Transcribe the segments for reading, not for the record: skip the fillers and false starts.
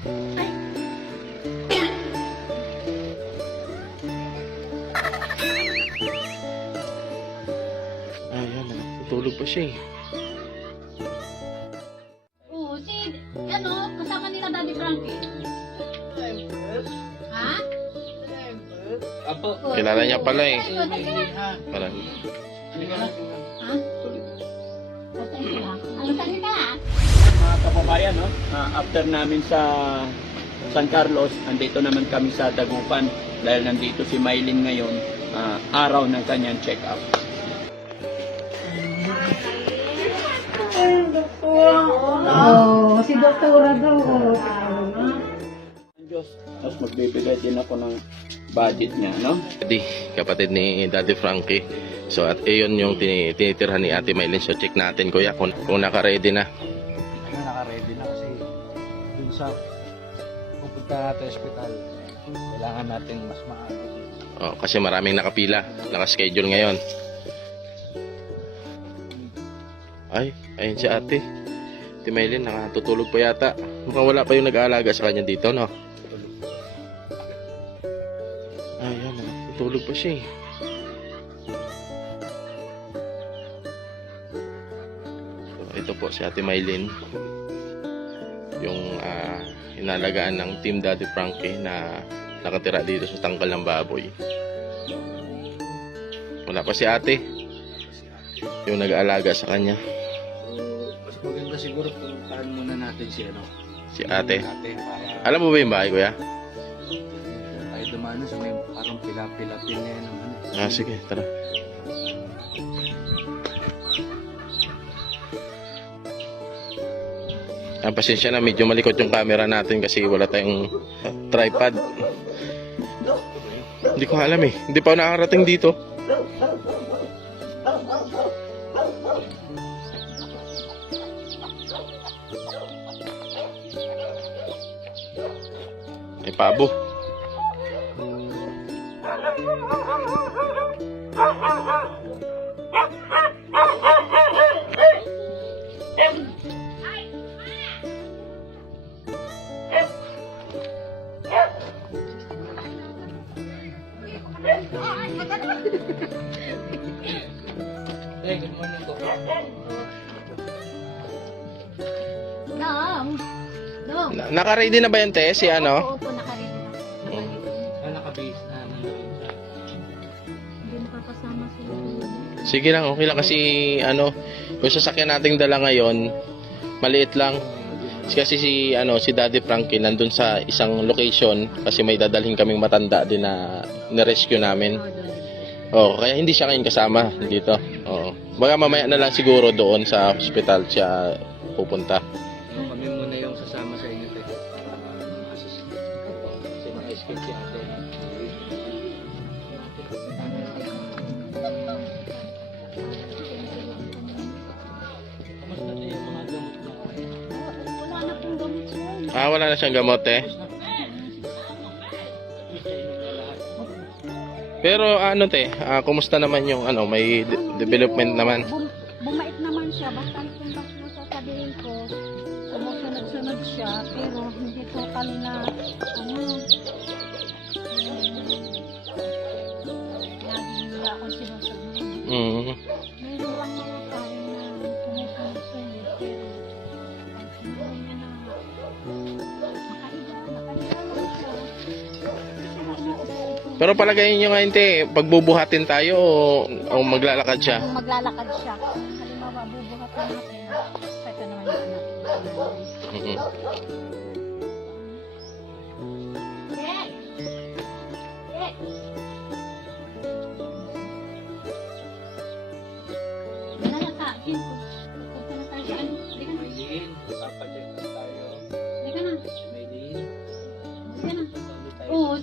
Ayan, tutulog pa siya eh. Oo, kasama nila Daddy Frankie. Ha? Apo. Kilala niya pala eh. Parang, Ha? Ano sabi ka? Mga kababayan, no? After namin sa San Carlos, andito naman kami sa Dagupan dahil nandito si Maylin ngayon, araw ng kanyang check-up. Oo, si Doktora daw. Diyos, tapos magbibigay din ako ng budget niya, no? Daddy, kapatid ni Daddy Frankie. So at iyon yung tinitirhan ni Ate Maylin. So check natin kuya kung naka-ready na. Naka-ready na kasi dun sa pupunta natin sa ospital, kailangan natin mas maaga. Oh, kasi maraming nakapila, naka-schedule ngayon. Ay, ayun si Ate. Ate Maylin, nakatutulog pa yata. Mukhang wala pa yung nag-aalaga sa kanya dito, no? Ayan, nakatutulog pa siya eh. So, ito po si Ate Maylin. Yung inalagaan ng Team Daddy Frankie na nakatira dito sa tangkal ng baboy. Wala pa si Ate. Yung nag-aalaga sa kanya. Mas maganda siguro puntahan muna natin Si Ate. para Alam mo ba yung bahay, kuya? tayo dumano sa may parang pila-pilapil na yan. Sige, tara. Pasensya na, medyo malikot yung camera natin kasi wala tayong tripod. Hindi ko alam eh. Hindi pa ako nakakarating dito. Ay, pabo. Good morning po. Dong. Naka-ready na ba yung te? Si ano? Opo, nakaready na. Naka-base na Hindi napapasama sila. Sige lang, okay lang kasi ano, yung sasakyan nating dala ngayon, maliit lang. Kasi si Daddy Frankie nandun sa isang location kasi may dadalhin kaming matanda din na ni-rescue namin. Oh, kaya hindi siya ngayon kasama dito. Oo. Baka mamaya na lang siguro doon sa hospital siya pupunta. Kami muna yung sasama sa inyo. Kasi naka-schedule si ate. Kamusta tayo yung mga gamot na? Wala na pong gamot siya. Wala na siyang gamot eh. Pero te, kumusta naman yung may development naman? Bumait naman siya. Basta kung basta sasabihin ko, sumusunod-sunod siya. Pero hindi total na, lagi nila akong sinusunod. Mm. Meron lang mga tayo na sumusunod-sunod. Pero, pag sinabi niya na, nakahiga lang siya. Pero palagayin nyo ngayon te, pagbubuhatin tayo o maglalakad siya? Kung maglalakad siya, halimbawa bubuhatin natin, ito naman yung anak. Mm-hmm. Maylin, papacheck na tayo. Maylin, Oo,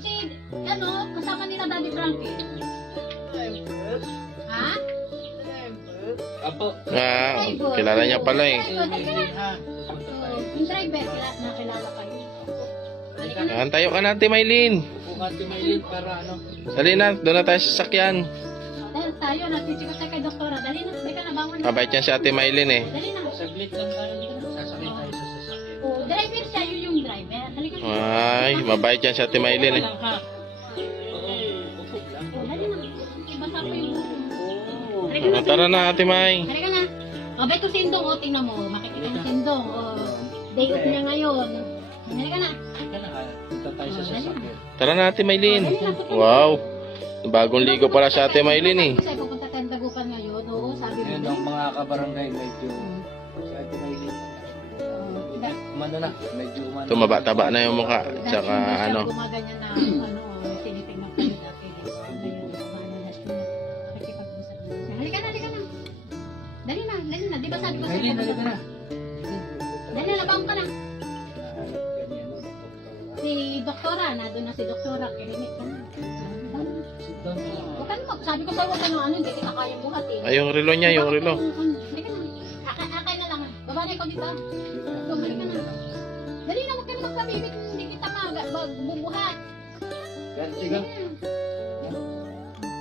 kasama nila Daddy Frankie. Ha? Apo. Kilala niya pala eh. Yung driver, nakilala kayo. Yan, tayo ka natin, Maylin. Bukat si Maylin para Dali na, doon na tayo sa sakyan. Dahil tayo, nagsisikot tayo kay Doktora. Dali na, may ka na bangon na. Mabait yan si Ate Maylin eh. Dali na. saglit lang tayo. Sasakay tayo sa sasakyan. Oo, driver siya, yun yung driver. Dali ka Ay, mabait yan si Ate Maylin eh. Dali na. Ibasa ko yung Halika na. Tara na Ate May. Halika na. O, ba ito sindong, o, tingnan mo. Makikita yung sindong. O, day off niya ngayon. Halika na. Punta tayo sa sasakyan. Tara na Ate Maylin. Wow. Bagong ligo pala si Ate Maylin eh. Kasi pupunta tayong Dagupan ngayon. Oo, sabi mo. Ngayon ang mga kabarangay medyo sa atin ay umano na, medyo umano. Tumaba-taba na yung mukha. Tsaka ano. Gumaganyan na, tinitingnan ko yung dati. Ngayon, umano na siya. Nakikipag-usap na siya. Halika na, halika na. Dali na, dali na. Di ba sabi ko sa'yo? Maylin, halika na. Dali na, labang ka na. Si Doktora, nandun na si Doktora. Kilimit ka na. Sit down ka lang. Huwag ka na, sabi ko sa'yo, huwag ka na, hindi kita kayang buhatin. Ay, yung relo niya, yung relo. Halika na. Akay na lang. Baba na ikaw dito. Bumalik ka na. Dali na, huwag ka na magpabibig. Hindi kita magbubuhat. Yan, sige.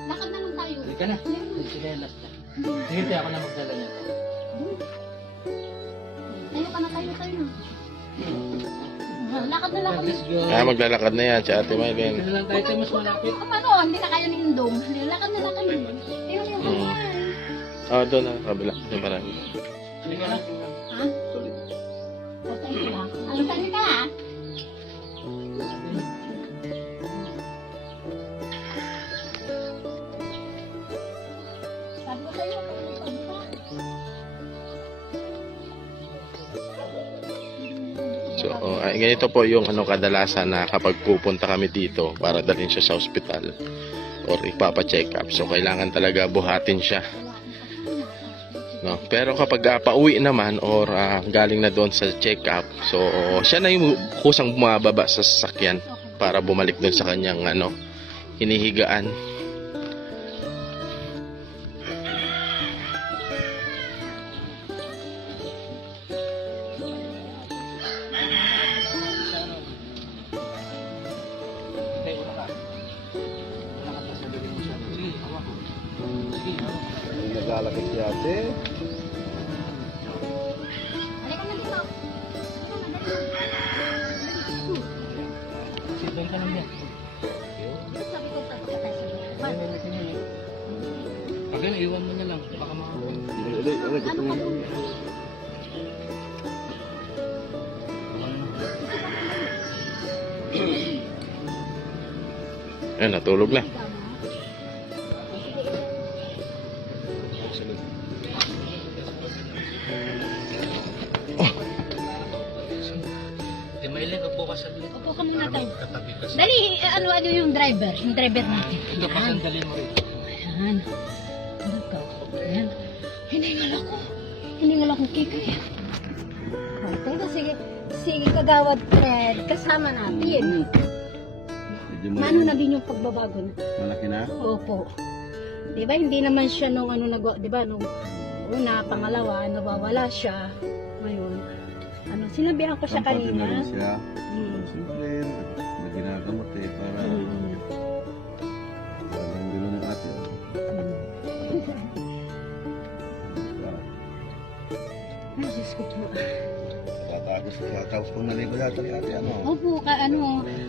Lakad na lang tayo. Halika na. Sige, last na. Sige, tiyo ako na magdala niya. Tayo ka na, tayo na. Lakad na lang kami. Let's go. Ah, maglalakad na yan si Ate Maylin. Dito na lang tayo tayo mas malapit. Ano, hindi na kayo nindong. Lakad na lang kami. Tayo yung kamay. Oh, doon na. Kabila. Yung parang. Halika na. Ha? Basta ito lang. Ano tayo ka ha? Sabi ko sa'yo, So, ay, ganito po yung ano kadalasan na kapag pupunta kami dito para dalhin siya sa ospital or ipapa-check up. So, kailangan talaga buhatin siya. No? Pero kapag pauwi naman or galing na doon sa check up, so siya na yung kusang bumababa sa sasakyan para bumalik doon sa kanyang ano, hinihigaan. Okay, wala ka. Wala ka pa sa galing mo siya. Sige, hawak ko. Sige, hawak ko. Naglalakad si ate. halika na dito. Sit down ka lang yan. Sabi ko, tapos ka tayo sa buwan. Okay, iwan mo na lang. Baka makakon. Ano ka po? Ayun, natulog na. Di Maylin, upo ka sa dito. Upo ka muna tayo. Katabi ka sa... Dali, ano yung driver? Yung driver natin. Ito pa sandali mo rin. Ayan. Ano to? Ayan. Hiningal ako. Hiningal ako, Kiki. Ito si Kagawad Fred, kasama natin. Medyo Mano na din yung pagbabago na. malaki na. Opo. Diba, hindi naman siya nung ano nagawa, diba, nung una, pangalawa, nawawala siya. Ngayon, ano, sinabihan ko siya Kampante na kanina. rin siya. Mm. Siyempre, na ginagamot eh. Para parang gulo ng ate. Ay, Diyos ko po. Tapos pag naligo yata ni ate, ano? Opo,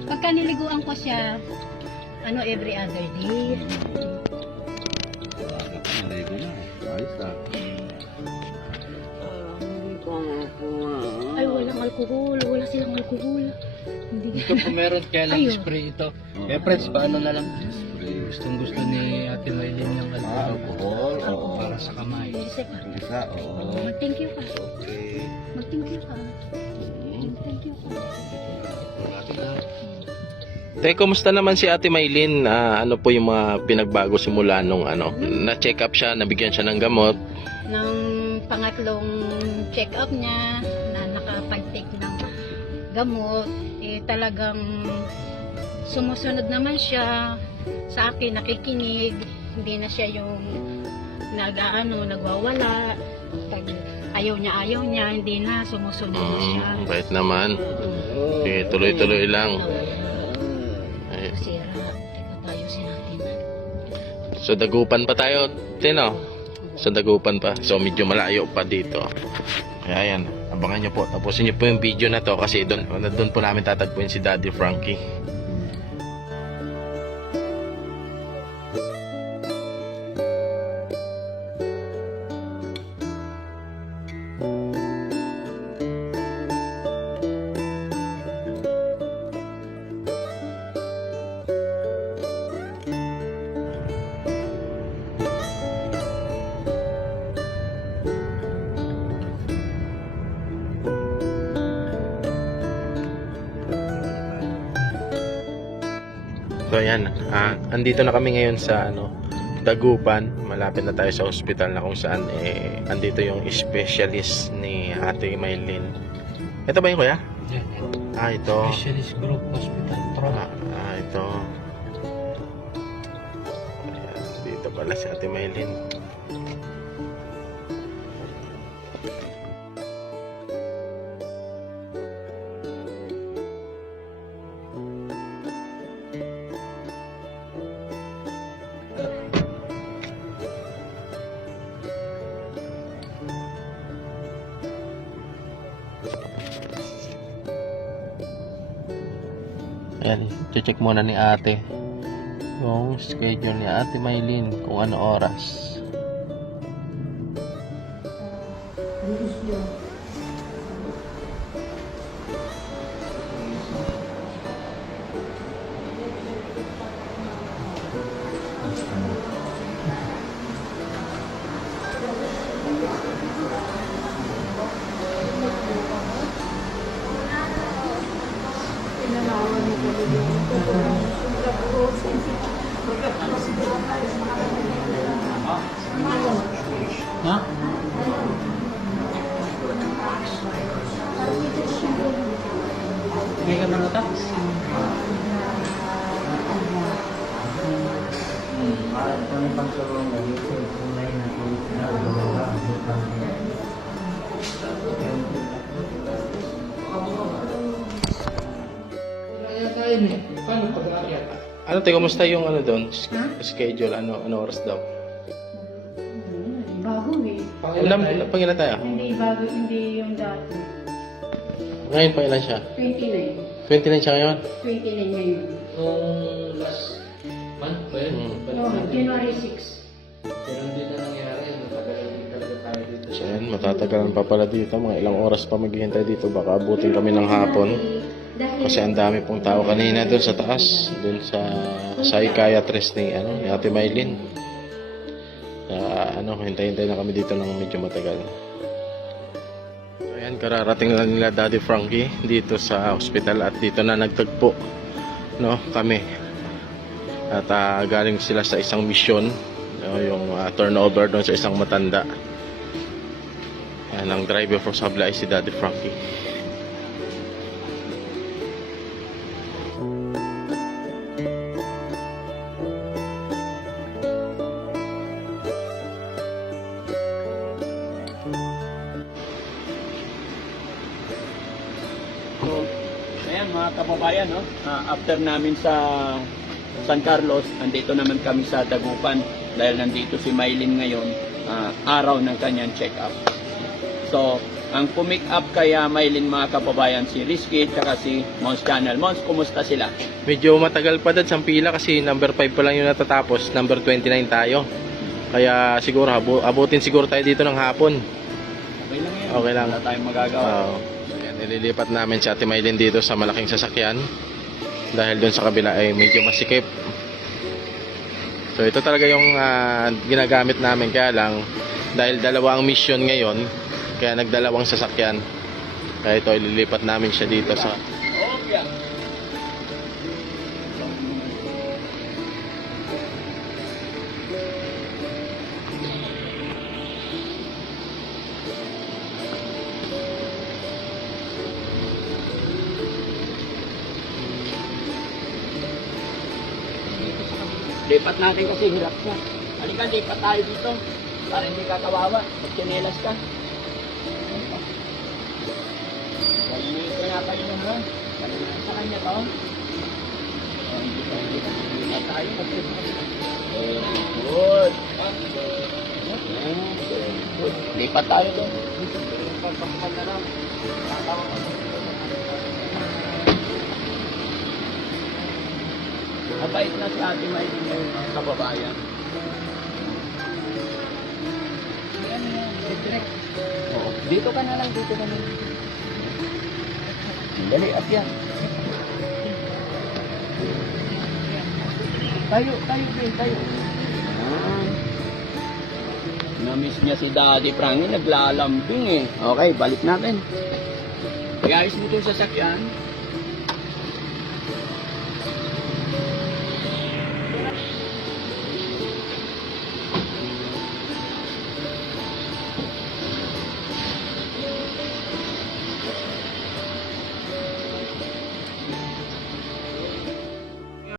pagka niliguan ko siya, every other day. Aga pa, naligo na eh. Ayos na. Ay, walang alkohol. Wala silang alkohol. Hindi Ito po meron kaya lang Ayun. spray ito. Eh, friends, paano na lang? Spray. Gustong gusto ni Ate Maylin ng Alcohol. Oo. para sa kamay. Yung isa, oo. Mag-thank you ka. Okay. Mag-thank you ka. Mag-thank you ka. Te, kumusta naman si Ate Maylin? Ano po yung mga pinagbago simula nung ano, na-check up siya, nabigyan siya ng gamot. Nang pangatlong check-up niya, na nakapag-take ng gamot, talagang sumusunod naman siya sa akin, nakikinig, hindi na siya yung nagwawala, ayaw niya, hindi na, sumusunod na siya. Bait naman. Okay, tuloy-tuloy lang. Ay, Sira, teka tayo natin. so Dagupan pa tayo, Tino. Sa Dagupan pa. So medyo malayo pa dito. Kaya yan. Abangan nyo po. Tapusin nyo po yung video na to kasi doon po namin tatagpuin si Daddy Frankie. So ayan, andito na kami ngayon sa Dagupan. Malapit na tayo sa ospital na kung saan andito yung specialist ni Ate Maylin. Ito ba yung kuya? Ito. Specialist Group Hospital. Ito. Ayan, dito pala si Ate Maylin. Ayan, check muna ni ate yung schedule ni Ate Maylin kung ano oras. Ha? May ka mga ta? Ano tayo, kumusta yung doon? Ha? Schedule, ano oras daw? Bago eh. Pangilan tayo? Hindi bago, hindi yung dati. Ngayon pa ilan siya? 29. 29 siya ngayon? 29 ngayon. Nung last month ba yun? No, January 6. Pero hindi na nangyari yun. Matagal talaga tayo dito. So yan, matatagalan pa pala dito. Mga ilang oras pa maghihintay dito. Baka abutin kami ng hapon. Kasi ang dami pong tao kanina doon sa taas. Doon sa psychiatrist ni Ate Maylin. Hintay-hintay na kami dito ng medyo matagal. So ayan, kararating lang nila Daddy Frankie dito sa hospital at dito na nagtagpo kami. At galing sila sa isang mission, yung turnover doon sa isang matanda. Ayan, ang driver for Sabla ay si Daddy Frankie. So, ayan mga kababayan, after namin sa San Carlos, andito naman kami sa Dagupan dahil nandito si Maylin ngayon, araw ng kanyang check-up. So, ang pumick up kaya Maylin mga kababayan, si Rizky at si Mons Channel. Mons, kumusta sila? Medyo matagal pa dad sa pila kasi number 5 pa lang yung natatapos, number 29 tayo. Kaya siguro abutin siguro tayo dito ng hapon. Okay lang yan. Okay lang. Wala tayong magagawa. Ayan, nililipat namin si Ate Maylin dito sa malaking sasakyan dahil doon sa kabila ay medyo masikip. So ito talaga yung ginagamit namin, kaya lang dahil dalawa ang mission ngayon, kaya nagdalawang sasakyan. Kaya ito ililipat namin siya dito sa Okay. Lipat natin kasi hirap siya. Halika, lipat tayo dito. Para hindi ka kawawa. Magkinelas ka. Galiniit ko nga kayo mo. Galiniit sa kanya to. Lipat tayo. Good. Good. Lipat tayo doon. Lipat na lang. Mabait na si Ate Maylin ngayon, mga kababayan. Oo. Dito ka na lang, dito ka na lang. Dali, at yan. Tayo, tayo. Na-miss niya si Daddy Frankie, naglalambing eh. Okay, balik natin. Iayos mo itong sasakyan.